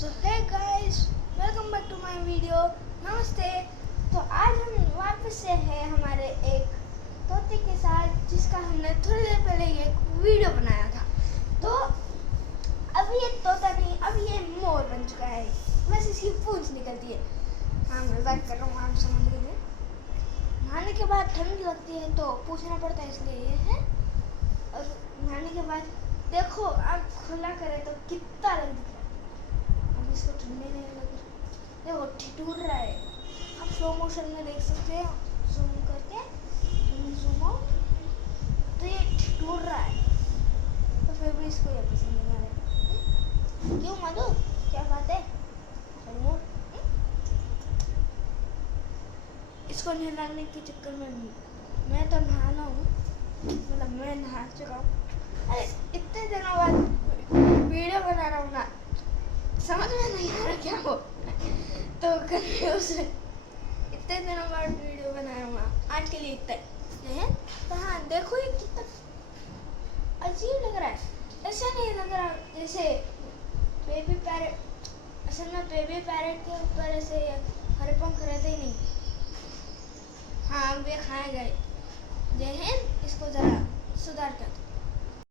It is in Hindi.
So hey guys, welcome back to my video. नमस्ते। तो आज हम वापस से हैं हमारे एक तोते के साथ, जिसका हमने थोड़ी देर पहले एक वीडियो बनाया था। तो अब ये तोता नहीं, अब ये मोर बन चुका है। बस इसकी पूंछ निकलती है। हाँ, मैं बात कर रहा हूँ, आप समझ लीजिए। नहाने के बाद ठंड लगती है तो पूछना पड़ता है, इसलिए ये है। और नहाने के बाद देखो, आप खुला करें तो कितना लग दिख रहा है। अब इसको ठंडे नहीं लग रहा, देखो ठिठुर रहा है। आप स्लो मोशन में देख सकते हैं, जूम करके, जूम आउट, तो ये ठिठुर रहा है। तो फिर भी इसको ये पसंद नहीं आ रहा। क्यों मधु, क्या बात है? इसको नहलाने के चक्कर में मैं तो नहाना हूँ, मतलब मैं नहा चुका हूँ। अरे इतने दिनों बाद वीडियो बना रहा हूँ ना, समझ में नहीं आ रहा क्या हो, तो कंफ्यूज है। इतने दिनों बाद वीडियो बना रहा हूँ, आज के लिए इतना है। तो हाँ, देखो ये कितना अजीब लग रहा है। ऐसा नहीं लग रहा जैसे बेबी पैरेट। असल में बेबी पैरेट के ऊपर ऐसे हरे पंख रहते ही नहीं। हाँ, अब ये खाए गए। जय हिंद। इसको ज़रा सुधार कर।